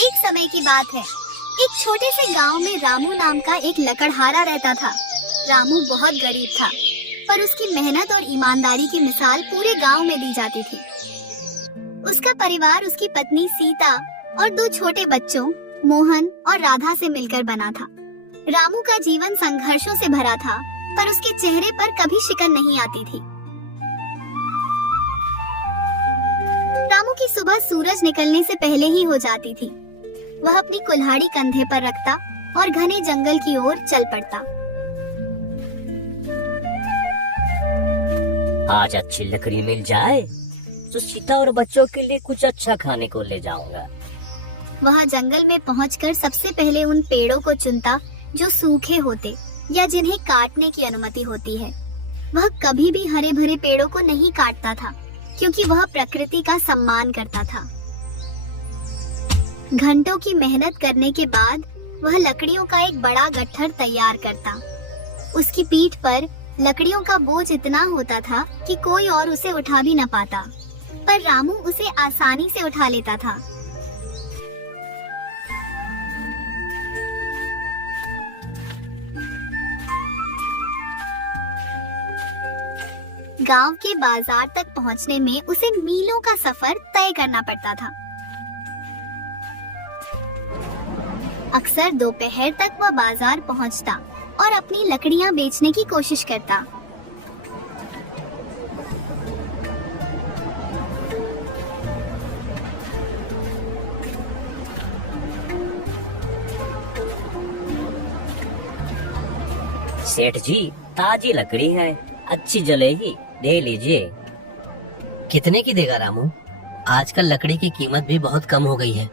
एक समय की बात है। एक छोटे से गांव में रामू नाम का एक लकड़हारा रहता था। रामू बहुत गरीब था, पर उसकी मेहनत और ईमानदारी की मिसाल पूरे गांव में दी जाती थी। उसका परिवार उसकी पत्नी सीता और 2 छोटे बच्चों मोहन और राधा से मिलकर बना था। रामू का जीवन संघर्षों से भरा था, पर उसके चेहरे पर कभी शिकन नहीं आती थी। रामू की सुबह सूरज निकलने से पहले ही हो जाती थी। वह अपनी कुल्हाड़ी कंधे पर रखता और घने जंगल की ओर चल पड़ता। आज अच्छी लकड़ी मिल जाए तो सीता और बच्चों के लिए कुछ अच्छा खाने को ले जाऊंगा। वह जंगल में पहुंचकर सबसे पहले उन पेड़ों को चुनता जो सूखे होते या जिन्हें काटने की अनुमति होती है। वह कभी भी हरे भरे पेड़ों को नहीं काटता था, क्योंकि वह प्रकृति का सम्मान करता था। घंटों की मेहनत करने के बाद वह लकड़ियों का एक बड़ा गट्ठर तैयार करता। उसकी पीठ पर लकड़ियों का बोझ इतना होता था कि कोई और उसे उठा भी न पाता, पर रामू उसे आसानी से उठा लेता था। गांव के बाजार तक पहुंचने में उसे मीलों का सफर तय करना पड़ता था। अक्सर दोपहर तक वह बाजार पहुंचता और अपनी लकड़ियां बेचने की कोशिश करता। सेठ जी, ताजी लकड़ी है, अच्छी जलेगी, ले लीजिए। कितने की देगा रामू? आजकल लकड़ी की कीमत भी बहुत कम हो गई है।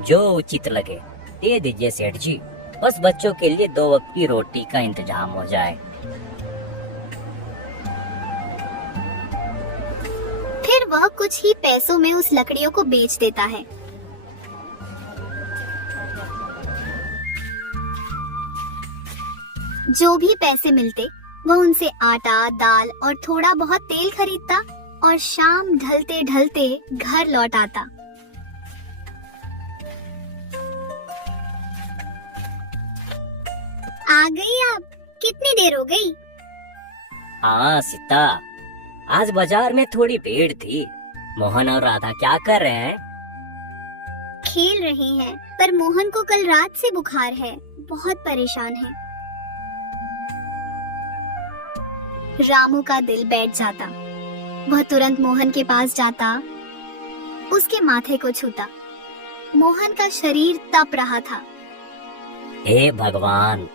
जो उचित लगे दे दीजिए सेठ जी, बस बच्चों के लिए 2 वक्त की रोटी का इंतजाम हो जाए। फिर वह कुछ ही पैसों में उस लकड़ियों को बेच देता है। जो भी पैसे मिलते वह उनसे आटा, दाल और थोड़ा बहुत तेल खरीदता और शाम ढलते ढलते घर लौट आता। आ गई आप? कितनी देर हो गई? हाँ सीता, आज बाजार में थोड़ी भीड़ थी। मोहन और राधा क्या कर रहे हैं? खेल रहे हैं, पर मोहन को कल रात से बुखार है, बहुत परेशान है। रामू का दिल बैठ जाता। वह तुरंत मोहन के पास जाता, उसके माथे को छूता। मोहन का शरीर तप रहा था। हे भगवान,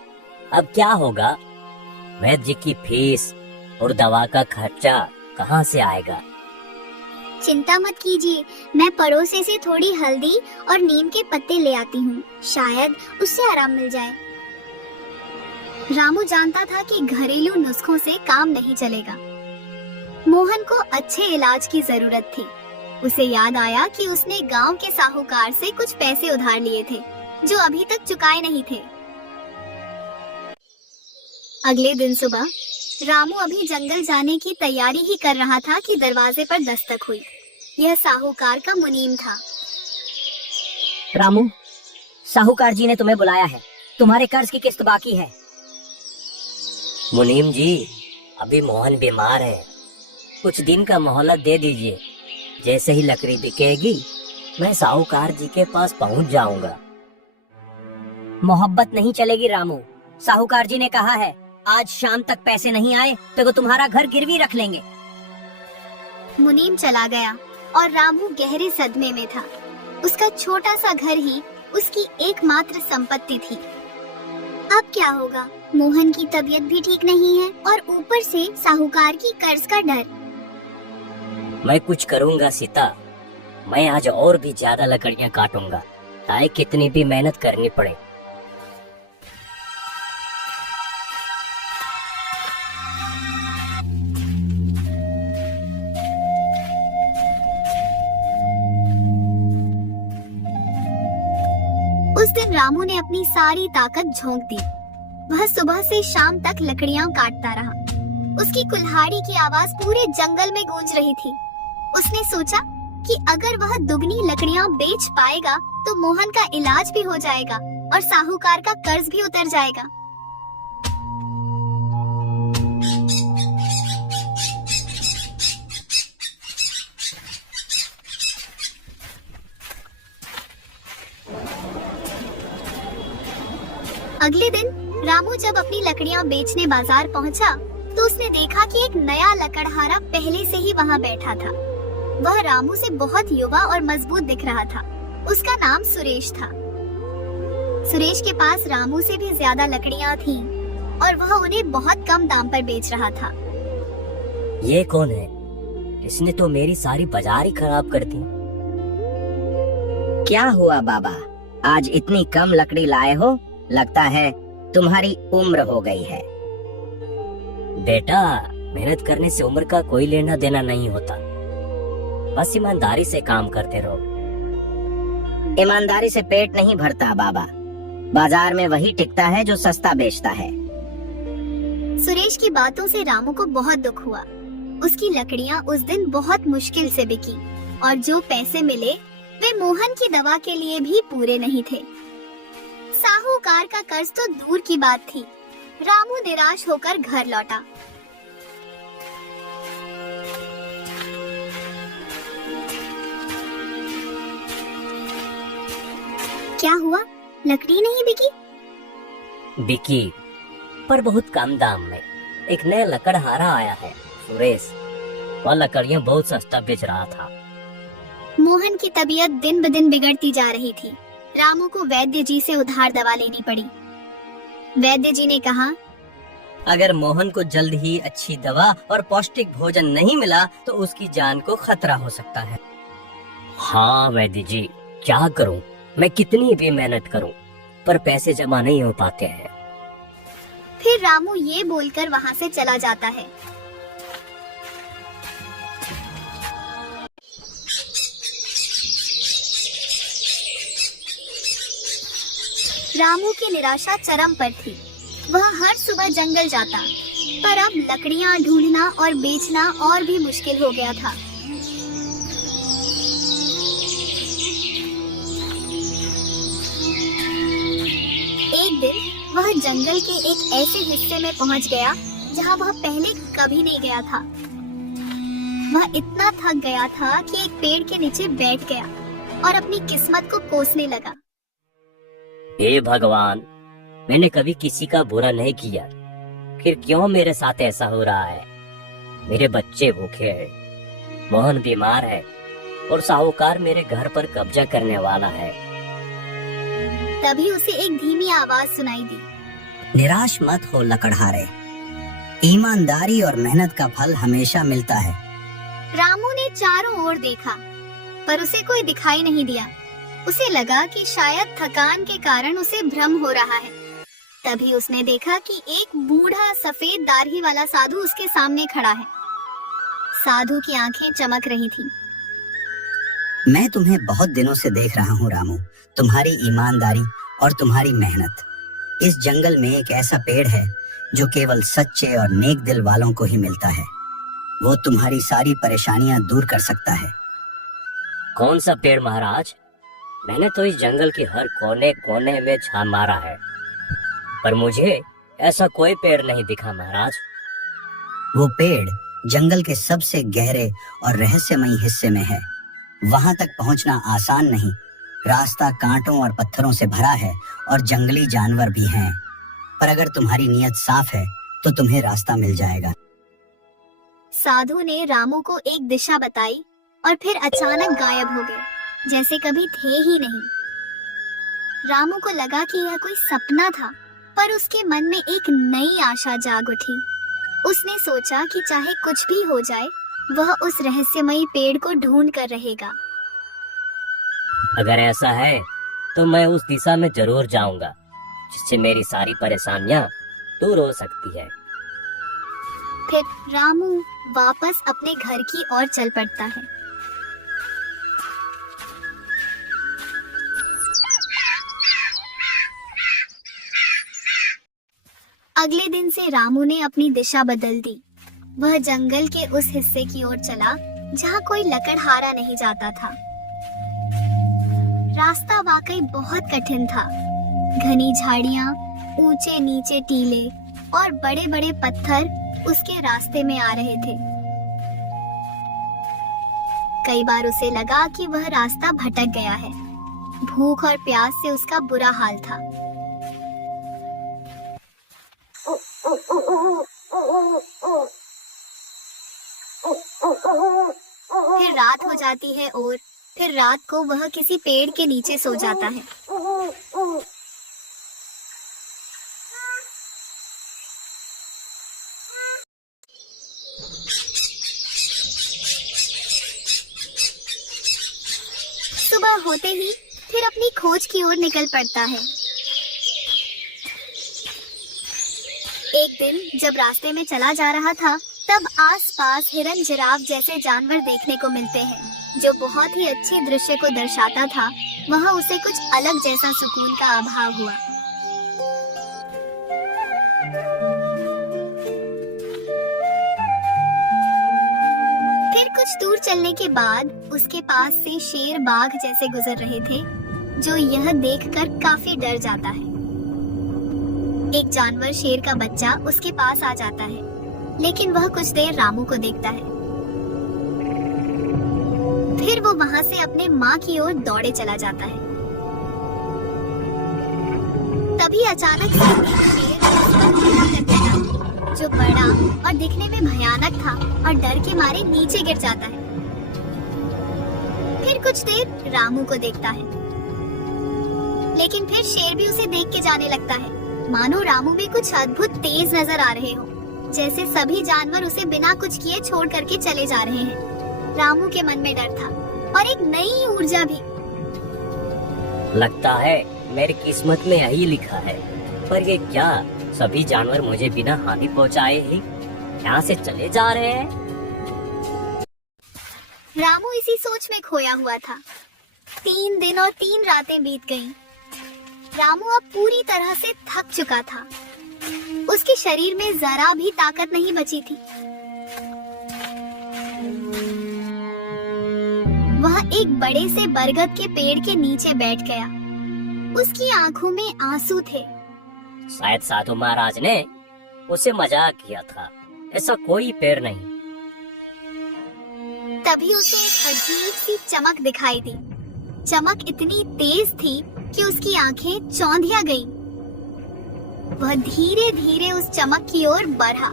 अब क्या होगा? वैद्य की फीस और दवा का खर्चा कहाँ से आएगा? चिंता मत कीजिए, मैं पड़ोसे से थोड़ी हल्दी और नीम के पत्ते ले आती हूँ, शायद उससे आराम मिल जाए। रामू जानता था कि घरेलू नुस्खों से काम नहीं चलेगा। मोहन को अच्छे इलाज की जरूरत थी। उसे याद आया कि उसने गांव के साहूकार से कुछ पैसे उधार लिए थे, जो अभी तक चुकाए नहीं थे। अगले दिन सुबह रामू अभी जंगल जाने की तैयारी ही कर रहा था कि दरवाजे पर दस्तक हुई। यह साहूकार का मुनीम था। रामू, साहूकार जी ने तुम्हें बुलाया है। तुम्हारे कर्ज की किस्त बाकी है। मुनीम जी, अभी मोहन बीमार है, कुछ दिन का मोहलत दे दीजिए। जैसे ही लकड़ी बिकेगी मैं साहूकार जी के पास पहुंच जाऊंगा। मोहब्बत नहीं चलेगी रामू। साहूकार जी ने कहा है आज शाम तक पैसे नहीं आए तो वो तुम्हारा घर गिरवी रख लेंगे। मुनीम चला गया और रामू गहरे सदमे में था। उसका छोटा सा घर ही उसकी एकमात्र संपत्ति थी। अब क्या होगा? मोहन की तबीयत भी ठीक नहीं है और ऊपर से साहूकार की कर्ज का डर। मैं कुछ करूंगा सीता, मैं आज और भी ज्यादा लकड़ियां काटूंगा, चाहे कितनी भी मेहनत करनी पड़े। उस दिन रामू ने अपनी सारी ताकत झोंक दी। वह सुबह से शाम तक लकड़ियां काटता रहा। उसकी कुल्हाड़ी की आवाज पूरे जंगल में गूंज रही थी। उसने सोचा, कि अगर वह दुगनी लकड़ियां बेच पाएगा तो मोहन का इलाज भी हो जाएगा और साहूकार का कर्ज भी उतर जाएगा। अगले दिन रामू जब अपनी लकड़ियां बेचने बाजार पहुंचा तो उसने देखा कि एक नया लकड़हारा पहले से ही वहां बैठा था। वह रामू से बहुत युवा और मजबूत दिख रहा था। उसका नाम सुरेश था। सुरेश के पास रामू से भी ज्यादा लकड़ियां थीं और वह उन्हें बहुत कम दाम पर बेच रहा था। ये कौन है? इसने तो मेरी सारी बाजार ही खराब कर दी। क्या हुआ बाबा, आज इतनी कम लकड़ी लाए हो? लगता है तुम्हारी उम्र हो गई है। बेटा, मेहनत करने से उम्र का कोई लेना देना नहीं होता, बस ईमानदारी से काम करते रहो। ईमानदारी से पेट नहीं भरता बाबा, बाजार में वही टिकता है जो सस्ता बेचता है। सुरेश की बातों से रामू को बहुत दुख हुआ। उसकी लकड़ियां उस दिन बहुत मुश्किल से बिकी और जो पैसे मिले वे मोहन की दवा के लिए भी पूरे नहीं थे। साहूकार का कर्ज तो दूर की बात थी। रामू निराश होकर घर लौटा। क्या हुआ? लकड़ी नहीं बिकी? बिकी, पर बहुत कम दाम में। एक नया लकड़हारा आया है, सुरेश। वह लकड़ियां बहुत सस्ता बेच रहा था। मोहन की तबीयत दिन ब दिन बिगड़ती जा रही थी। रामू को वैद्य जी से उधार दवा लेनी पड़ी। वैद्य जी ने कहा, अगर मोहन को जल्द ही अच्छी दवा और पौष्टिक भोजन नहीं मिला तो उसकी जान को खतरा हो सकता है। हाँ वैद्य जी, क्या करूं? मैं कितनी भी मेहनत करूं, पर पैसे जमा नहीं हो पाते हैं। फिर रामू ये बोलकर वहाँ से चला जाता है। रामू की निराशा चरम पर थी। वह हर सुबह जंगल जाता, पर अब लकड़ियाँ ढूंढना और बेचना और भी मुश्किल हो गया था। एक दिन वह जंगल के एक ऐसे हिस्से में पहुंच गया जहां वह पहले कभी नहीं गया था। वह इतना थक गया था कि एक पेड़ के नीचे बैठ गया और अपनी किस्मत को कोसने लगा। हे भगवान, मैंने कभी किसी का बुरा नहीं किया, फिर क्यों मेरे साथ ऐसा हो रहा है? मेरे बच्चे भूखे हैं, मोहन बीमार है और साहूकार मेरे घर पर कब्जा करने वाला है। तभी उसे एक धीमी आवाज सुनाई दी। निराश मत हो लकड़हारे, ईमानदारी और मेहनत का फल हमेशा मिलता है। रामू ने चारों ओर देखा, पर उसे कोई दिखाई नहीं दिया। उसे लगा कि शायद थकान के कारण उसे भ्रम हो रहा है। तभी उसने देखा कि एक बूढ़ा सफेद दाढ़ी वाला साधु उसके सामने खड़ा है। साधु की आंखें चमक रही थीं। मैं तुम्हें बहुत दिनों से देख रहा हूँ रामू, तुम्हारी ईमानदारी और तुम्हारी मेहनत। इस जंगल में एक ऐसा पेड़ है जो केवल सच्चे और नेक दिल वालों को ही मिलता है। वो तुम्हारी सारी परेशानियां दूर कर सकता है। कौन सा पेड़ महाराज? मैंने तो इस जंगल के हर कोने कोने में छान मारा है, पर मुझे ऐसा कोई पेड़ नहीं दिखा महाराज। वो पेड़ जंगल के सबसे गहरे और रहस्यमयी हिस्से में है। वहां तक पहुंचना आसान नहीं। रास्ता कांटों और पत्थरों से भरा है और जंगली जानवर भी हैं। पर अगर तुम्हारी नीयत साफ है तो तुम्हें रास्ता मिल जाएगा। साधु ने रामू को एक दिशा बताई और फिर अचानक गायब हो गए, जैसे कभी थे ही नहीं। रामू को लगा कि यह कोई सपना था, पर उसके मन में एक नई आशा जाग उठी। उसने सोचा कि चाहे कुछ भी हो जाए, वह उस रहस्यमयी पेड़ को ढूंढ कर रहेगा। अगर ऐसा है तो मैं उस दिशा में जरूर जाऊंगा, जिससे मेरी सारी परेशानियां दूर हो सकती है। फिर रामू वापस अपने घर की ओर चल पड़ता है। अगले दिन से रामू ने अपनी दिशा बदल दी। वह जंगल के उस हिस्से की ओर चला जहाँ कोई लकड़हारा नहीं जाता था। रास्ता वाकई बहुत कठिन था। घनी झाड़ियाँ, ऊंचे नीचे टीले और बड़े बड़े पत्थर उसके रास्ते में आ रहे थे। कई बार उसे लगा कि वह रास्ता भटक गया है। भूख और प्यास से उसका बुरा हाल था। फिर रात हो जाती है और फिर रात को वह किसी पेड़ के नीचे सो जाता है। सुबह होते ही फिर अपनी खोज की ओर निकल पड़ता है। एक दिन जब रास्ते में चला जा रहा था, तब आसपास हिरन, जिराफ जैसे जानवर देखने को मिलते हैं, जो बहुत ही अच्छे दृश्य को दर्शाता था। वहाँ उसे कुछ अलग जैसा सुकून का अभाव हुआ। फिर कुछ दूर चलने के बाद उसके पास से शेर, बाघ जैसे गुजर रहे थे, जो यह देखकर काफी डर जाता है। एक जानवर, शेर का बच्चा, उसके पास आ जाता है, लेकिन वह कुछ देर रामू को देखता है। फिर वो वहाँ से अपने माँ की ओर दौड़े चला जाता है। तभी अचानक से एक शेर उसका पीछा कर देता, जो बड़ा और दिखने में भयानक था, और डर के मारे नीचे गिर जाता है। फिर कुछ देर रामू को देखता है, लेकिन फिर शेर भी उसे देख के जाने लगता है, मानो रामू में कुछ अद्भुत तेज नजर आ रहे हो, जैसे सभी जानवर उसे बिना कुछ किए छोड़ करके चले जा रहे हैं। रामू के मन में डर था और एक नई ऊर्जा भी। लगता है मेरी किस्मत में यही लिखा है, पर ये क्या, सभी जानवर मुझे बिना हानि पहुंचाए ही यहाँ से चले जा रहे हैं। रामू इसी सोच में खोया हुआ था। 3 दिन और 3 रातें बीत गईं। रामू अब पूरी तरह से थक चुका था। उसके शरीर में जरा भी ताकत नहीं बची थी। वह एक बड़े से बरगद के पेड़ के नीचे बैठ गया। उसकी आंखों में आंसू थे। शायद साधु महाराज ने उसे मजाक किया था, ऐसा कोई पेड़ नहीं। तभी उसे एक अजीब सी चमक दिखाई दी। चमक इतनी तेज थी कि उसकी आंखें चौंधिया गईं। वह धीरे धीरे उस चमक की ओर बढ़ा।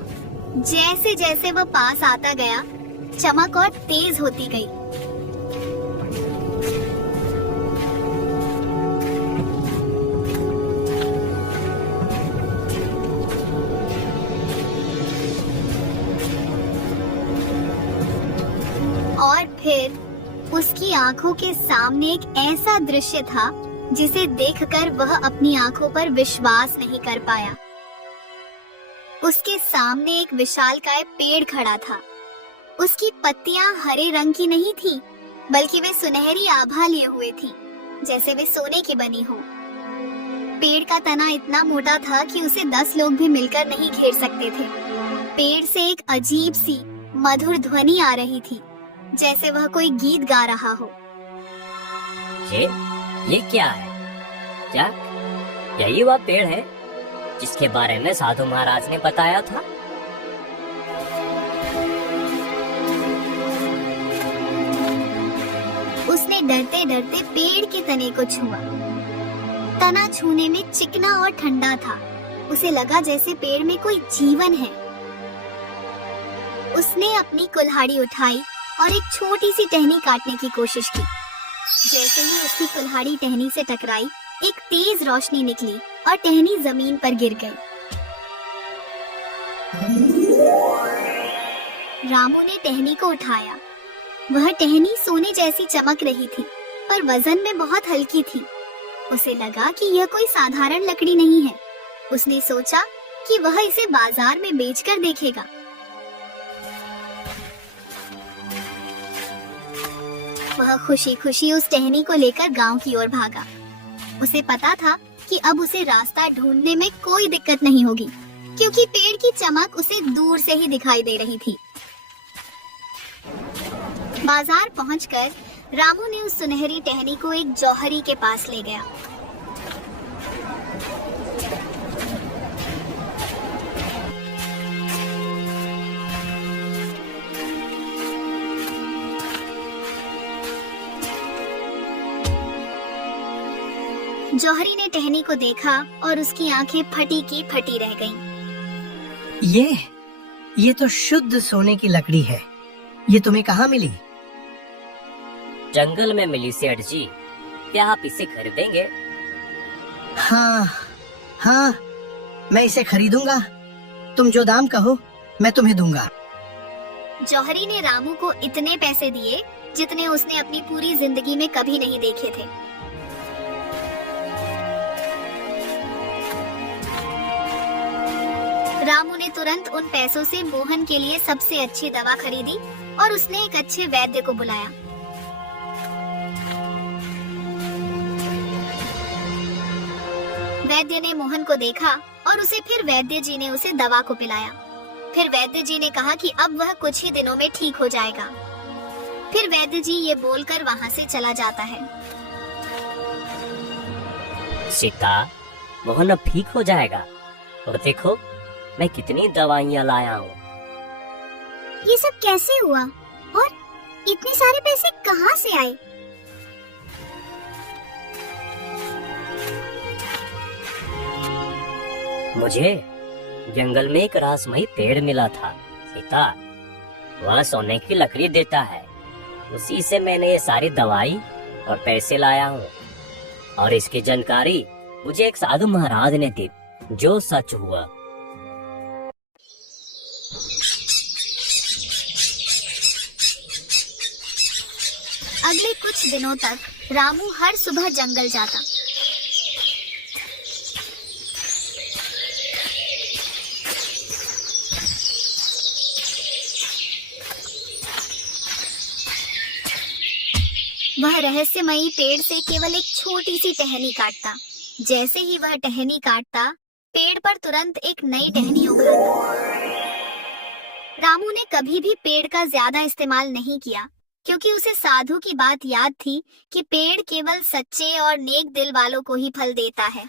जैसे जैसे वह पास आता गया, चमक और तेज होती गई। और फिर उसकी आंखों के सामने एक ऐसा दृश्य था जिसे देखकर वह अपनी आंखों पर विश्वास नहीं कर पाया। उसके सामने एक विशालकाय पेड़ खड़ा था। उसकी पत्तियां हरे रंग की नहीं थीं, बल्कि वे सुनहरी आभा लिए हुए थीं, जैसे वे सोने की बनी हो। पेड़ का तना इतना मोटा था कि उसे 10 लोग भी मिलकर नहीं घेर सकते थे। पेड़ से एक अजीब सी मधुर ध्वनि आ रही थी, जैसे वह कोई गीत गा रहा हो। ये क्या है? क्या यही वह पेड़ है जिसके बारे में साधु महाराज ने बताया था? उसने डरते डरते पेड़ के तने को छुआ। तना छूने में चिकना और ठंडा था। उसे लगा जैसे पेड़ में कोई जीवन है। उसने अपनी कुल्हाड़ी उठाई और एक छोटी सी टहनी काटने की कोशिश की। जैसे ही उसकी कुल्हाड़ी टहनी से टकराई, एक तेज रोशनी निकली और टहनी जमीन पर गिर गई। रामू ने टहनी को उठाया। वह टहनी सोने जैसी चमक रही थी, पर वजन में बहुत हल्की थी। उसे लगा कि यह कोई साधारण लकड़ी नहीं है। उसने सोचा कि वह इसे बाजार में बेचकर देखेगा। वह खुशी खुशी उस टहनी को लेकर गांव की ओर भागा। उसे पता था कि अब उसे रास्ता ढूंढने में कोई दिक्कत नहीं होगी, क्योंकि पेड़ की चमक उसे दूर से ही दिखाई दे रही थी। बाजार पहुंचकर रामू ने उस सुनहरी टहनी को एक जौहरी के पास ले गया। जौहरी ने टहनी को देखा और उसकी आंखें फटी की फटी रह गईं। ये तो शुद्ध सोने की लकड़ी है। ये तुम्हें कहाँ मिली? जंगल में मिली सेठ जी। क्या आप इसे खरीदेंगे? हाँ, मैं इसे खरीदूंगा। तुम जो दाम कहो मैं तुम्हें दूंगा। जौहरी ने रामू को इतने पैसे दिए जितने उसने अपनी पूरी जिंदगी में कभी नहीं देखे थे। रामू ने तुरंत उन पैसों से मोहन के लिए सबसे अच्छी दवा खरीदी और उसने एक अच्छे वैद्य को बुलाया। वैद्य ने मोहन को देखा और फिर वैद्य जी ने उसे दवा को पिलाया। फिर वैद्य जी ने कहा कि अब वह कुछ ही दिनों में ठीक हो जाएगा। फिर वैद्य जी ये बोलकर वहाँ से चला जाता है। सीता, मोहन अब ठीक हो जाएगा। और देखो मैं कितनी दवाइयाँ लाया हूँ। ये सब कैसे हुआ और इतने सारे पैसे कहाँ से आए? मुझे जंगल में एक रहस्यमयी पेड़ मिला था सीता। वह सोने की लकड़ी देता है। उसी से मैंने ये सारी दवाई और पैसे लाया हूँ। और इसकी जानकारी मुझे एक साधु महाराज ने दी, जो सच हुआ। अगले कुछ दिनों तक रामू हर सुबह जंगल जाता। वह रहस्यमयी पेड़ से केवल एक छोटी सी टहनी काटता। जैसे ही वह टहनी काटता, पेड़ पर तुरंत एक नई टहनी उभरता। रामू ने कभी भी पेड़ का ज्यादा इस्तेमाल नहीं किया, क्योंकि उसे साधु की बात याद थी कि पेड़ केवल सच्चे और नेक दिल वालों को ही फल देता है।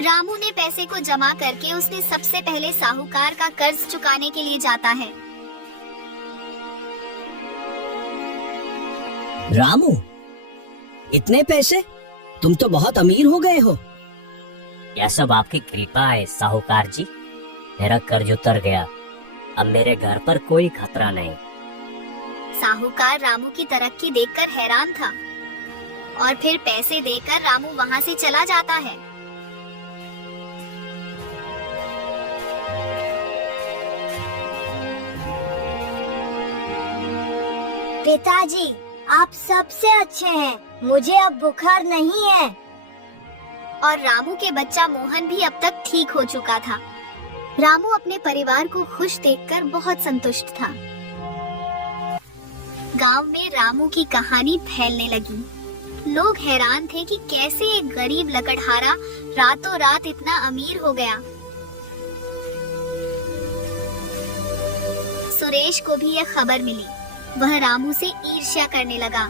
रामू ने पैसे को जमा करके उसने सबसे पहले साहूकार का कर्ज चुकाने के लिए जाता है। रामू, इतने पैसे? तुम तो बहुत अमीर हो गए हो। यह सब आपकी कृपा है साहूकार जी। मेरा कर्ज उतर गया। अब मेरे घर पर कोई खतरा नहीं। साहूकार रामू की तरक्की देखकर हैरान था और फिर पैसे देकर रामू वहाँ से चला जाता है। पिताजी, आप सबसे अच्छे हैं। मुझे अब बुखार नहीं है। और रामू के बच्चा मोहन भी अब तक ठीक हो चुका था। रामू अपने परिवार को खुश देखकर बहुत संतुष्ट था। गांव में रामू की कहानी फैलने लगी। लोग हैरान थे कि कैसे एक गरीब लकड़हारा रातों रात इतना अमीर हो गया। सुरेश को भी यह खबर मिली। वह रामू से ईर्ष्या करने लगा।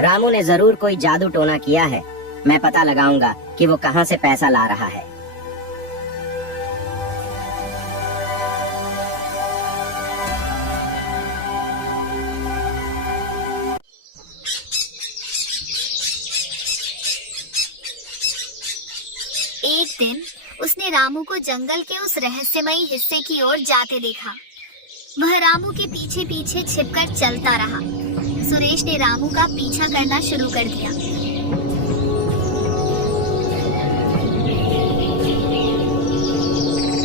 रामू ने जरूर कोई जादू टोना किया है। मैं पता लगाऊंगा कि वो कहाँ से पैसा ला रहा है। एक दिन उसने रामू को जंगल के उस रहस्यमयी हिस्से की ओर जाते देखा। वह रामू के पीछे पीछे छिपकर चलता रहा। सुरेश ने रामू का पीछा करना शुरू कर दिया।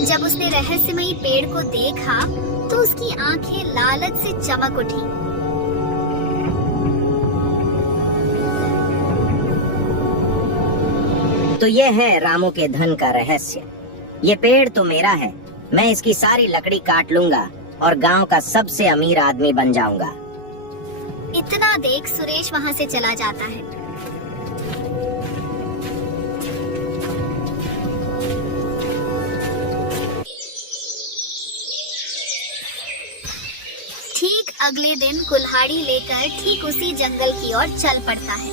जब उसने रहस्यमयी पेड़ को देखा तो उसकी आंखें लालच से चमक उठी। तो ये है रामू के धन का रहस्य। ये पेड़ तो मेरा है। मैं इसकी सारी लकड़ी काट लूंगा और गांव का सबसे अमीर आदमी बन जाऊंगा। इतना देख सुरेश वहाँ से चला जाता है। ठीक अगले दिन कुल्हाड़ी लेकर ठीक उसी जंगल की ओर चल पड़ता है।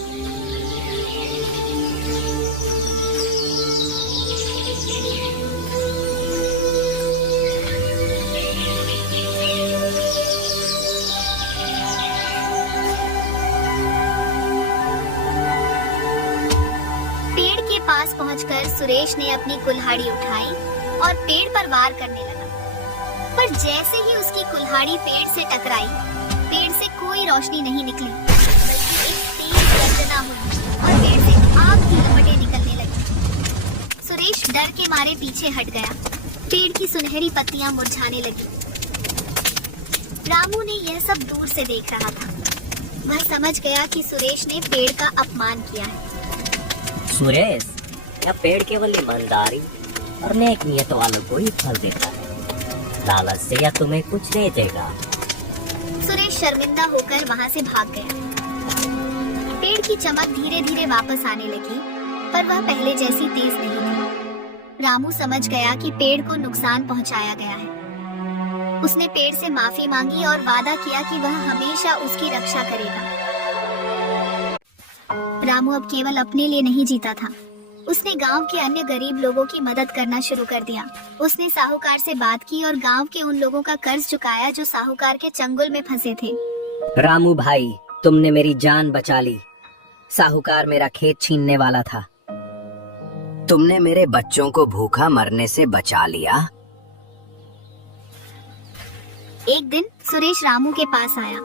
पेड़ के पास पहुंचकर सुरेश ने अपनी कुल्हाड़ी उठाई और पेड़ पर वार करने लगा। पर जैसे ही उसकी कुल्हाड़ी पेड़ से टकराई, पेड़ से कोई रोशनी नहीं निकली, बल्कि एक तेज गर्जना हुई और पेड़ से आग की लपटें निकलने लगी। सुरेश डर के मारे पीछे हट गया। पेड़ की सुनहरी पत्तियां मुरझाने लगी। रामू ने यह सब दूर से देख रहा था। वह समझ गया कि सुरेश ने पेड़ का अपमान किया है। सुरेश, यह पेड़ केवल ईमानदारी और नेक नियत वालों को ही फल देता है। लालच से या तुम्हें कुछ नहीं देगा। सुरेश शर्मिंदा होकर वहां से भाग गया। पेड़ की चमक धीरे धीरे वापस आने लगी, पर वह पहले जैसी तेज नहीं थी। रामू समझ गया कि पेड़ को नुकसान पहुंचाया गया है। उसने पेड़ से माफी मांगी और वादा किया कि वह हमेशा उसकी रक्षा करेगा। रामू अब केवल अपने लिए नहीं जीता था। उसने गांव के अन्य गरीब लोगों की मदद करना शुरू कर दिया। उसने साहूकार से बात की और गांव के उन लोगों का कर्ज चुकाया जो साहूकार के चंगुल में फंसे थे। रामू भाई, तुमने मेरी जान बचा ली। साहूकार मेरा खेत छीनने वाला था। तुमने मेरे बच्चों को भूखा मरने से बचा लिया। एक दिन सुरेश रामू के पास आया।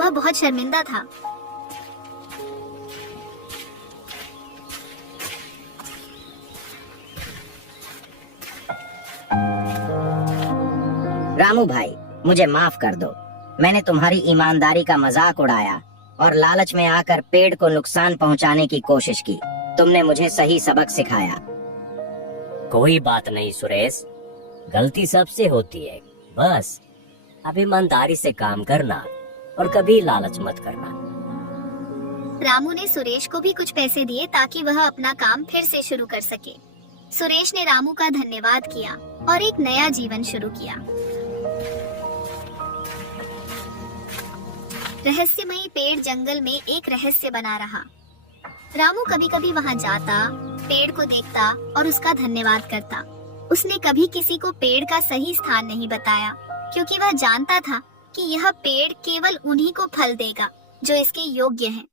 वह बहुत शर्मिंदा था। रामू भाई, मुझे माफ कर दो। मैंने तुम्हारी ईमानदारी का मजाक उड़ाया और लालच में आकर पेड़ को नुकसान पहुंचाने की कोशिश की। तुमने मुझे सही सबक सिखाया। कोई बात नहीं सुरेश, गलती सबसे होती है। बस अब ईमानदारी से काम करना और कभी लालच मत करना। रामू ने सुरेश को भी कुछ पैसे दिए ताकि वह अपना काम फिर से शुरू कर सके। सुरेश ने रामू का धन्यवाद किया और एक नया जीवन शुरू किया। रहस्यमयी पेड़ जंगल में एक रहस्य बना रहा। रामू कभी कभी वहां जाता, पेड़ को देखता और उसका धन्यवाद करता। उसने कभी किसी को पेड़ का सही स्थान नहीं बताया, क्योंकि वह जानता था कि यह पेड़ केवल उन्हीं को फल देगा जो इसके योग्य हैं।